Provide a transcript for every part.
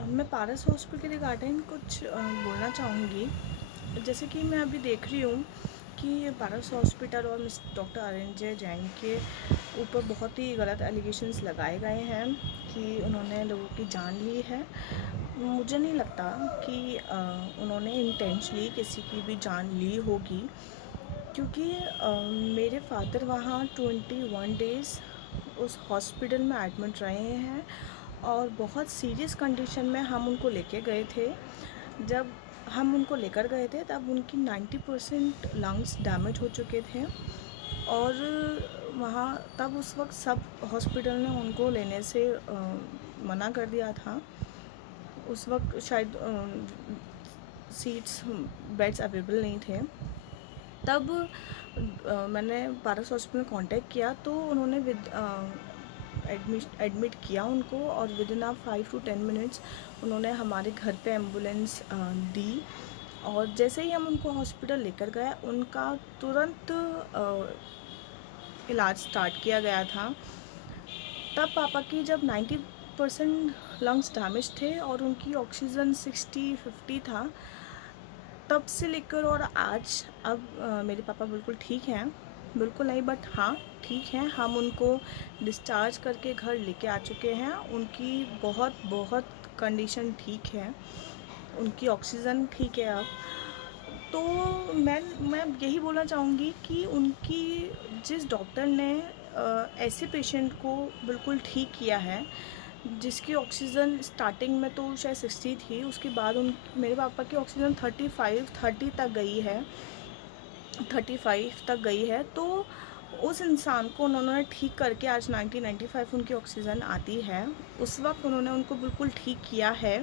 मैं पारस हॉस्पिटल के रिगार्डिंग कुछ बोलना चाहूँगी। जैसे कि मैं अभी देख रही हूँ कि पारस हॉस्पिटल और मिस डॉक्टर अरेंजर जैन के ऊपर बहुत ही गलत एलिगेशंस लगाए गए हैं कि उन्होंने लोगों की जान ली है। मुझे नहीं लगता कि उन्होंने इंटेंशनली किसी की भी जान ली होगी, क्योंकि मेरे फादर वहाँ 21 डेज़ उस हॉस्पिटल में एडमिट रहे हैं और बहुत सीरियस कंडीशन में हम उनको लेके गए थे। जब हम उनको लेकर गए थे तब उनकी 90% लंग्स डैमेज हो चुके थे और वहाँ तब उस वक्त सब हॉस्पिटल ने उनको लेने से मना कर दिया था। उस वक्त शायद सीट्स बेड्स अवेलेबल नहीं थे। तब मैंने पारस हॉस्पिटल में कांटेक्ट किया तो उन्होंने एडमिट किया उनको और विद इन 5 to 10 मिनट्स उन्होंने हमारे घर पे एम्बुलेंस दी। और जैसे ही हम उनको हॉस्पिटल लेकर गए उनका तुरंत इलाज स्टार्ट किया गया था। तब पापा की जब 90% लंग्स डैमेज थे और उनकी ऑक्सीजन 60-50 था, तब से लेकर और आज अब मेरे पापा बिल्कुल ठीक हैं। बिल्कुल नहीं बट हाँ ठीक हैं। हम उनको डिस्चार्ज करके घर लेके आ चुके हैं। उनकी बहुत बहुत कंडीशन ठीक है, उनकी ऑक्सीजन ठीक है अब। तो मैं यही बोलना चाहूँगी कि उनकी जिस डॉक्टर ने ऐसे पेशेंट को बिल्कुल ठीक किया है, जिसकी ऑक्सीजन स्टार्टिंग में तो शायद 60 थी, उसके बाद उन मेरे पापा की ऑक्सीजन 30 तक गई है, 35 तक गई है। तो उस इंसान को उन्होंने ठीक करके आज 90-95 उनकी ऑक्सीजन आती है। उस वक्त उन्होंने उनको बिल्कुल ठीक किया है।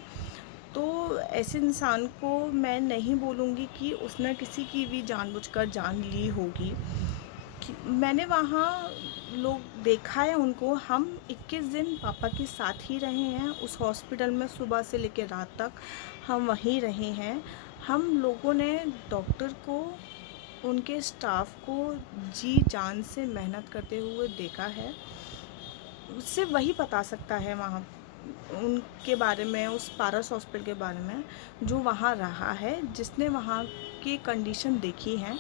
तो ऐसे इंसान को मैं नहीं बोलूँगी कि उसने किसी की भी जानबूझकर जान ली होगी। मैंने वहाँ लोग देखा है उनको। हम 21 दिन पापा के साथ ही रहे हैं उस हॉस्पिटल में, सुबह से लेकर रात तक हम वहीं रहे हैं। हम लोगों ने डॉक्टर को, उनके स्टाफ को जी जान से मेहनत करते हुए देखा है। उससे वही बता सकता है वहाँ उनके बारे में, उस पारस हॉस्पिटल के बारे में, जो वहाँ रहा है, जिसने वहाँ की कंडीशन देखी हैं।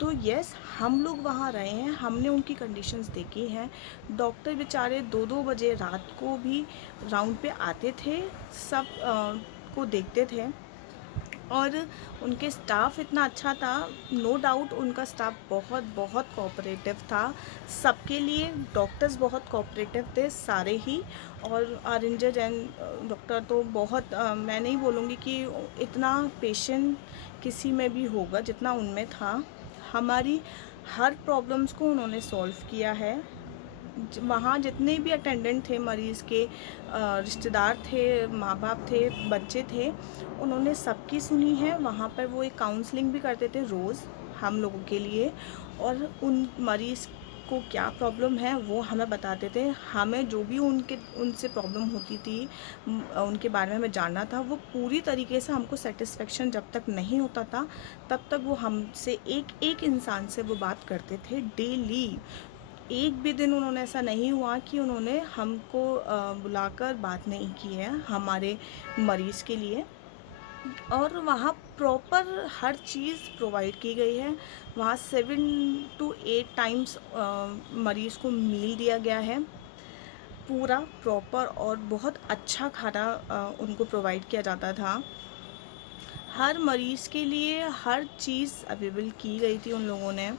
तो यस, हम लोग वहाँ रहे हैं, हमने उनकी कंडीशंस देखी हैं। डॉक्टर बेचारे 2-2 बजे रात को भी राउंड पे आते थे, सब को देखते थे। और उनके स्टाफ इतना अच्छा था, नो डाउट उनका स्टाफ बहुत बहुत कोऑपरेटिव था सबके लिए। डॉक्टर्स बहुत कोऑपरेटिव थे सारे ही। और आरिंजर जैन डॉक्टर तो बहुत मैं नहीं बोलूँगी कि इतना पेशेंट किसी में भी होगा जितना उनमें था। हमारी हर प्रॉब्लम्स को उन्होंने सॉल्व किया है। वहाँ जितने भी अटेंडेंट थे, मरीज़ के रिश्तेदार थे, माँ बाप थे, बच्चे थे, उन्होंने सबकी सुनी है। वहाँ पर वो एक काउंसलिंग भी करते थे रोज़ हम लोगों के लिए, और उन मरीज़ को क्या प्रॉब्लम है वो हमें बताते थे। हमें जो भी उनसे प्रॉब्लम होती थी, उनके बारे में हमें जानना था, वो पूरी तरीके से हमको सेटिस्फेक्शन जब तक नहीं होता था तब तक वो हमसे एक एक इंसान से वो बात करते थे डेली। एक भी दिन उन्होंने ऐसा नहीं हुआ कि उन्होंने हमको बुलाकर बात नहीं की है हमारे मरीज़ के लिए। और वहाँ प्रॉपर हर चीज़ प्रोवाइड की गई है। वहाँ 7 to 8 टाइम्स मरीज़ को मील दिया गया है, पूरा प्रॉपर, और बहुत अच्छा खाना उनको प्रोवाइड किया जाता था। हर मरीज़ के लिए हर चीज़ अवेलेबल की गई थी उन लोगों ने।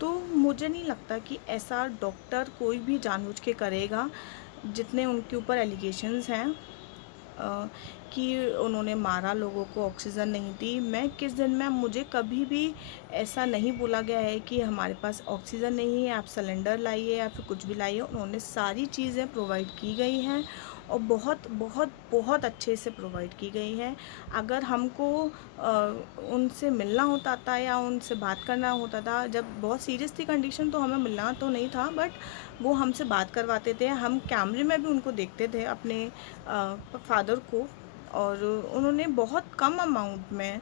तो मुझे नहीं लगता कि ऐसा डॉक्टर कोई भी जानबूझ के करेगा। जितने उनके ऊपर एलिगेशंस हैं कि उन्होंने मारा लोगों को, ऑक्सीजन नहीं दी, मैं किस दिन में, मुझे कभी भी ऐसा नहीं बोला गया है कि हमारे पास ऑक्सीजन नहीं है, आप सिलेंडर लाइए या फिर कुछ भी लाइए। उन्होंने सारी चीज़ें प्रोवाइड की गई हैं और बहुत बहुत बहुत अच्छे से प्रोवाइड की गई है। अगर हमको उनसे मिलना होता था या उनसे बात करना होता था, जब बहुत सीरियस थी कंडीशन, तो हमें मिलना तो नहीं था, बट वो हमसे बात करवाते थे। हम कैमरे में भी उनको देखते थे, अपने फादर को। और उन्होंने बहुत कम अमाउंट में,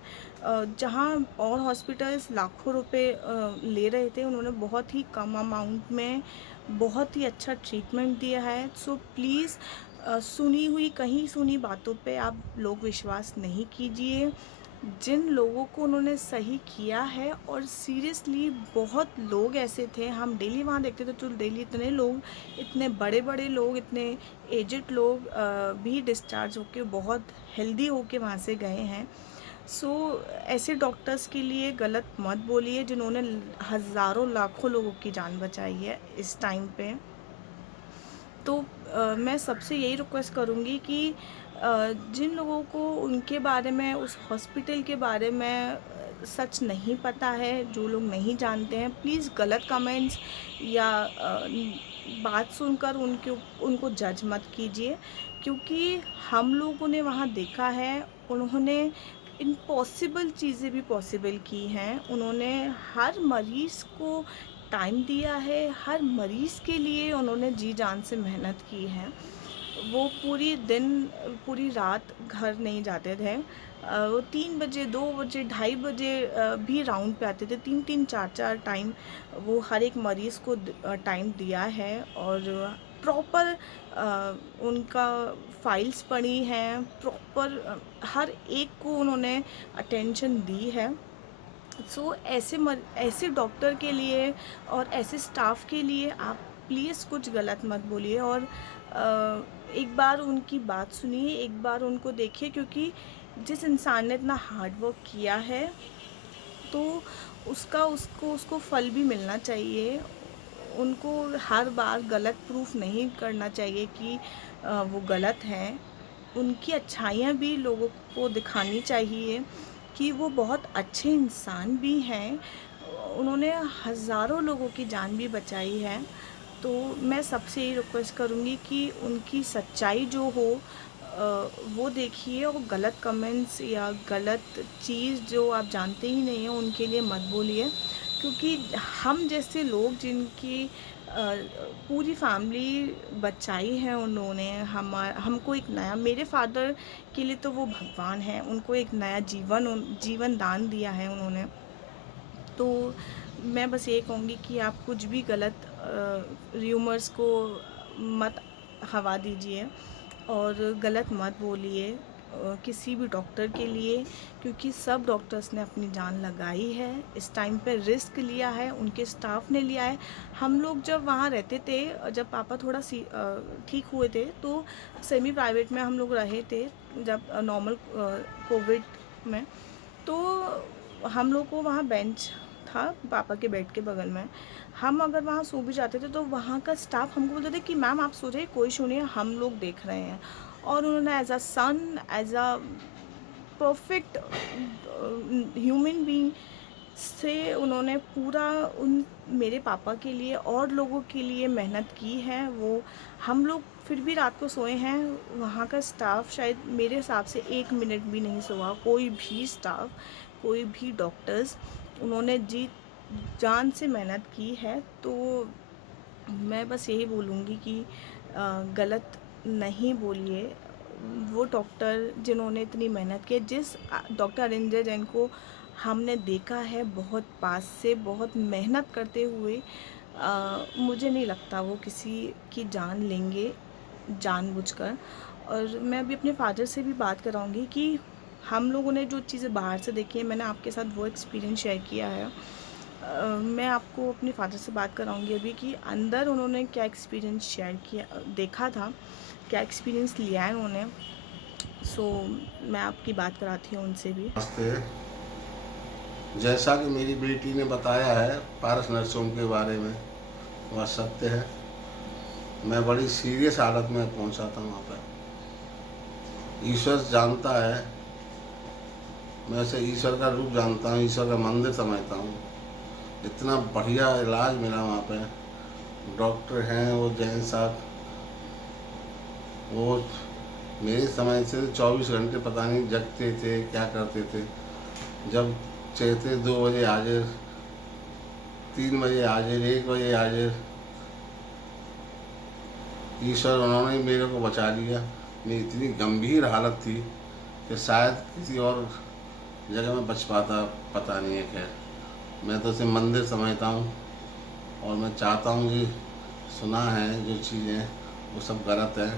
जहाँ और हॉस्पिटल्स लाखों रुपए ले रहे थे, उन्होंने बहुत ही कम अमाउंट में बहुत ही अच्छा ट्रीटमेंट दिया है। सो प्लीज़ सुनी हुई कहीं सुनी बातों पे आप लोग विश्वास नहीं कीजिए। जिन लोगों को उन्होंने सही किया है, और सीरियसली बहुत लोग ऐसे थे, हम डेली वहाँ देखते थे तो डेली इतने लोग, इतने बड़े बड़े लोग, इतने एजड लोग भी डिस्चार्ज होके बहुत हेल्दी होके वहाँ से गए हैं। सो ऐसे डॉक्टर्स के लिए गलत मत बोलिए जिन्होंने हज़ारों लाखों लोगों की जान बचाई है इस टाइम पे। तो मैं सबसे यही रिक्वेस्ट करूँगी कि जिन लोगों को उनके बारे में, उस हॉस्पिटल के बारे में सच नहीं पता है, जो लोग नहीं जानते हैं, प्लीज़ गलत कमेंट्स या बात सुनकर उनको जज मत कीजिए, क्योंकि हम लोगों ने वहाँ देखा है, उन्होंने इम्पॉसिबल चीज़ें भी पॉसिबल की हैं। उन्होंने हर मरीज़ को टाइम दिया है, हर मरीज़ के लिए उन्होंने जी जान से मेहनत की है। वो पूरी दिन, पूरी रात घर नहीं जाते थे। वो 3 बजे, 2 बजे, ढाई बजे भी राउंड पे आते थे। 3-3, 4-4 टाइम वो हर एक मरीज़ को टाइम दिया है, और प्रॉपर उनका फाइल्स पड़ी हैं, प्रॉपर हर एक को उन्होंने अटेंशन दी है। सो ऐसे डॉक्टर के लिए और ऐसे स्टाफ के लिए आप प्लीज़ कुछ गलत मत बोलिए, और एक बार उनकी बात सुनिए, एक बार उनको देखिए, क्योंकि जिस इंसान ने इतना हार्ड वर्क किया है, तो उसको फल भी मिलना चाहिए। उनको हर बार गलत प्रूफ नहीं करना चाहिए कि वो गलत हैं। उनकी अच्छाइयाँ भी लोगों को दिखानी चाहिए कि वो बहुत अच्छे इंसान भी हैं। उन्होंने हज़ारों लोगों की जान भी बचाई है। तो मैं सबसे यही रिक्वेस्ट करूँगी कि उनकी सच्चाई जो हो वो देखिए, और गलत कमेंट्स या गलत चीज़ जो आप जानते ही नहीं हैं उनके लिए मत बोलिए, क्योंकि हम जैसे लोग जिनकी पूरी फैमिली बचाई है उन्होंने, हमको एक नया, मेरे फादर के लिए तो वो भगवान हैं, उनको एक नया जीवन दान दिया है उन्होंने। तो मैं बस ये कहूँगी कि आप कुछ भी गलत र्यूमर्स को मत हवा दीजिए, और गलत मत बोलिए किसी भी डॉक्टर के लिए, क्योंकि सब डॉक्टर्स ने अपनी जान लगाई है, इस टाइम पे रिस्क लिया है, उनके स्टाफ ने लिया है। हम लोग जब वहाँ रहते थे, जब पापा थोड़ा ठीक हुए थे, तो सेमी प्राइवेट में हम लोग रहे थे, जब नॉर्मल कोविड में, तो हम लोग को वहाँ बेंच था पापा के बेड के बगल में। हम अगर वहाँ सो भी जाते थे तो वहाँ का स्टाफ हमको बोलते थे कि मैम आप सो जाइए, कोई इशू नहीं है, हम लोग देख रहे हैं। और उन्होंने as a son, as a perfect human being से उन्होंने पूरा उन मेरे पापा के लिए और लोगों के लिए मेहनत की है। वो हम लोग फिर भी रात को सोए हैं, वहाँ का स्टाफ शायद मेरे हिसाब से 1 मिनट भी नहीं सोआ, कोई भी स्टाफ, कोई भी डॉक्टर्स, उन्होंने जी जान से मेहनत की है। तो मैं बस यही बोलूँगी कि गलत नहीं बोलिए। वो डॉक्टर जिन्होंने इतनी मेहनत की है, जिस डॉक्टर अरिंदर जैन को हमने देखा है बहुत पास से, बहुत मेहनत करते हुए, मुझे नहीं लगता वो किसी की जान लेंगे जानबूझकर। और मैं अभी अपने फादर से भी बात कराऊंगी कि हम लोगों ने जो चीज़ें बाहर से देखी है, मैंने आपके साथ वो एक्सपीरियंस शेयर किया है। मैं आपको अपने फादर से बात कराऊंगी अभी कि अंदर उन्होंने क्या एक्सपीरियंस शेयर किया, देखा था, क्या एक्सपीरियंस लिया है उन्होंने। सो मैं आपकी बात कराती हूँ उनसे भी। नमस्ते। जैसा कि मेरी बेटी ने बताया है पारस नर्सिंग होम के बारे में, वह सत्य है। मैं बड़ी सीरियस हालत में पहुंचा था वहाँ पर। ईश्वर जानता है, मैं उसे ईश्वर का रूप जानता हूँ, ईश्वर का मंदिर समझता हूँ। इतना बढ़िया इलाज मिला वहाँ पे। डॉक्टर हैं वो जैन साहब, वो मेरे समय से 24 घंटे पता नहीं जगते थे, क्या करते थे। जब चाहते 2 बजे हाजिर, 3 बजे हाजिर, 1 बजे हाजिर। ईश्वर उन्होंने ही मेरे को बचा लिया। मेरी इतनी गंभीर हालत थी कि शायद किसी और जगह में बच पाता, पता नहीं है। खैर, मैं तो उसे मंदिर समझता हूँ, और मैं चाहता हूँ कि सुना है जो चीज़ें वो सब गलत है।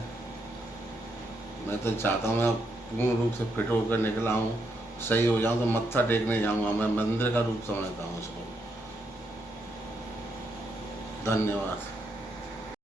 मैं तो चाहता हूँ मैं पूर्ण रूप से फिट होकर निकला हूँ, सही हो जाऊँ तो मत्था टेकने जाऊँगा। मैं मंदिर का रूप समझता हूँ उसको। धन्यवाद।